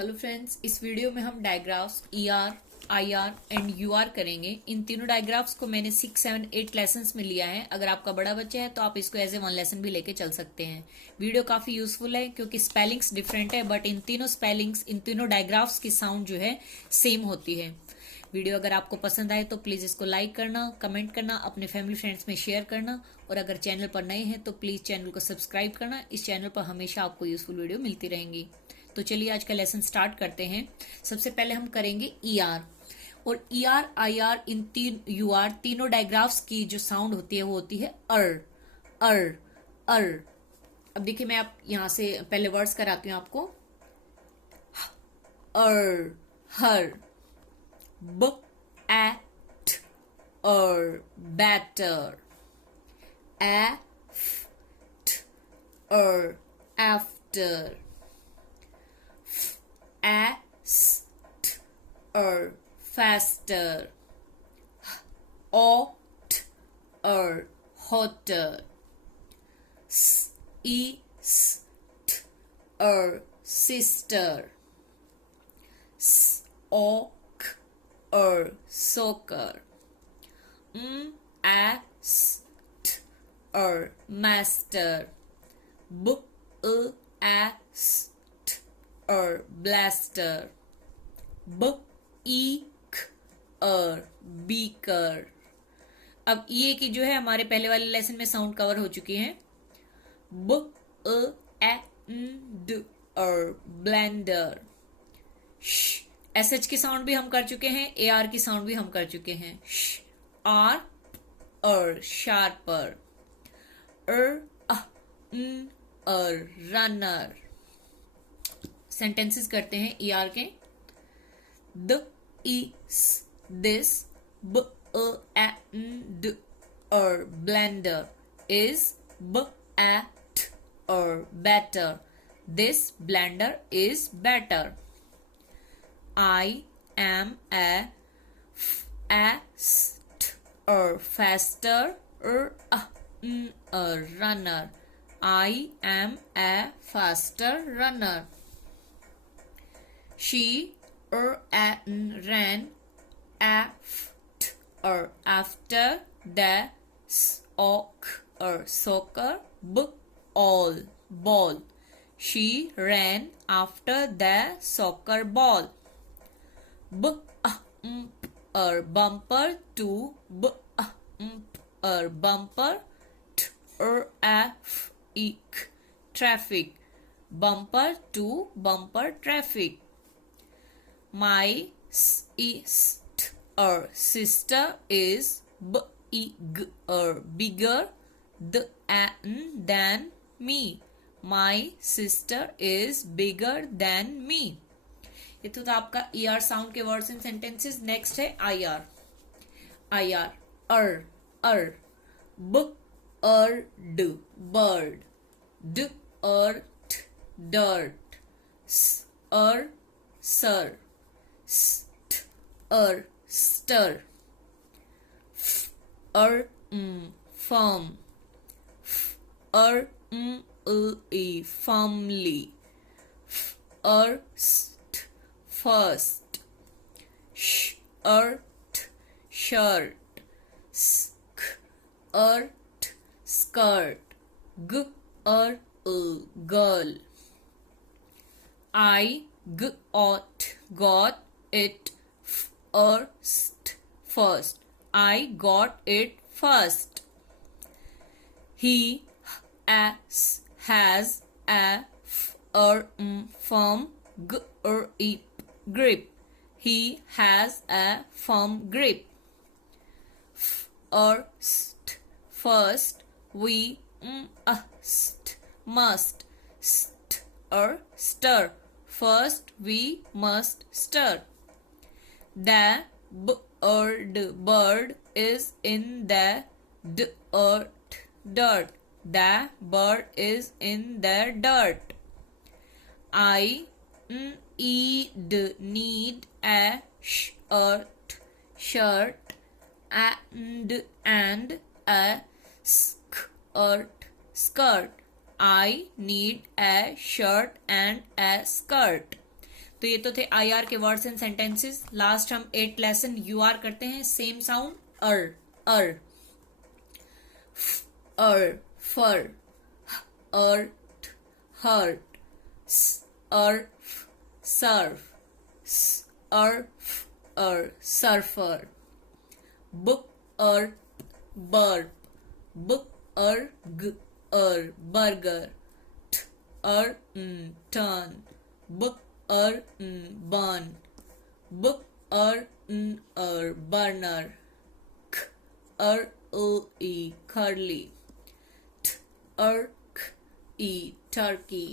Hello friends, इस video में हम डायग्राफ्स ER, IR एंड UR करेंगे। इन तीनों डायग्राफ्स को मैंने 6, 7, 8 लेसन्स में लिया है। अगर आपका बड़ा बच्चा है तो आप इसको एज ए 1 लेसन भी लेके चल सकते हैं। वीडियो काफी यूजफुल है क्योंकि स्पेलिंग्स डिफरेंट है, बट इन तीनों स्पेलिंग्स, इन तीनों डायग्राफ्स की साउंड जो है सेम होती है। वीडियो अगर आपको पसंद आए तो प्लीज इसको लाइक करना, कमेंट करना, अपने फैमिली फ्रेंड्स में शेयर करना, और अगर चैनल पर नए हैं तो प्लीज चैनल को सब्सक्राइब करना। इस चैनल पर हमेशा आपको यूजफुल वीडियो मिलती रहेंगी। तो चलिए आज का लेसन स्टार्ट करते हैं। सबसे पहले हम करेंगे ER, और ER, IR, इन तीन UR तीनों डायग्राफ्स की जो साउंड होती है वो होती है अर अर। अब देखिए, मैं आप यहां से पहले वर्ड्स कराती हूं आपको। अर, हर, ब एट, अर, बैटर, एफ्ट, अर, after, fast, faster, hot, hotter, east, sister, sock, soccer, ast, master, ast, blaster, beak, beaker। अब ये की जो है हमारे पहले वाले लेसन में साउंड कवर हो चुकी है। and blender. SH की साउंड भी हम कर चुके हैं, AR की साउंड भी हम कर चुके हैं। Sharper, runner. सेंटेंसेस करते हैं ER के। The is this and blender is at better. This blender is better. I am a fast faster runner. I am a faster runner. She ran after the soccer ball. She ran after the soccer ball. Bumper to bumper. Traffic. Bumper to bumper traffic. My sister is bigger than me. My sister is bigger than me. ये तो था आपका ER sound के words and sentences. Next है IR। Or, bird, dirt, sir, stir, firm, firmly, first, shirt, skirt, girl. I got it first. I got it first. He has a firm grip. He has a firm grip. First, we must stir. First, we must stir. The bird is in the dirt. The bird is in the dirt. I need a shirt and a skirt. I need a shirt and a skirt. तो ये तो थे I R के words and sentences. Last हम 8 lesson U R करते हैं। Same sound ur, fur, earth, hurt, urf, surf, surfer, book, earth, burp, book, burger, turn, book, burn, book, burner, curly, turkey,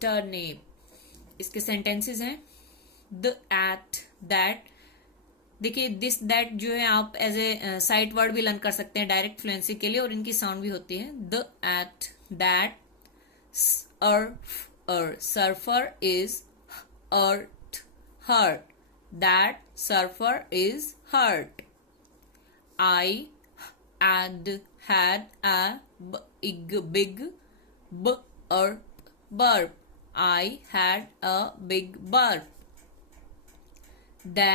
turnip। इसके sentences हैं the, at, that. देखिए this that जो है आप as a sight word भी learn कर सकते हैं डायरेक्ट फ्लुएंसी के लिए, और इनकी साउंड भी होती है the, at, that, surfer is earth, hurt, that surfer is hurt. I had a big burp. I had a big burp. The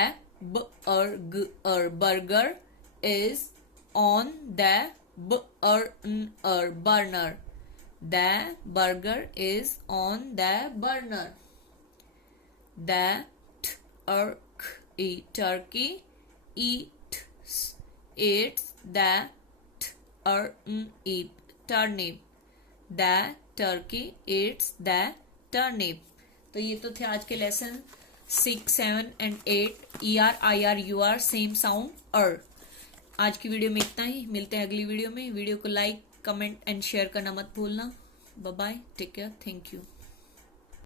burger is on the burner. The burger is on the burner. The turkey eats the turnip. The turkey eats the turnip। तो ये तो थे आज के lesson 6, 7 and 8 ER, IR, UR same sound ur. आज की video में इतना ही, मिलते हैं अगली वीडियो में। वीडियो को लाइक, कमेंट एंड शेयर करना मत भूलना। Bye bye, take care, thank you.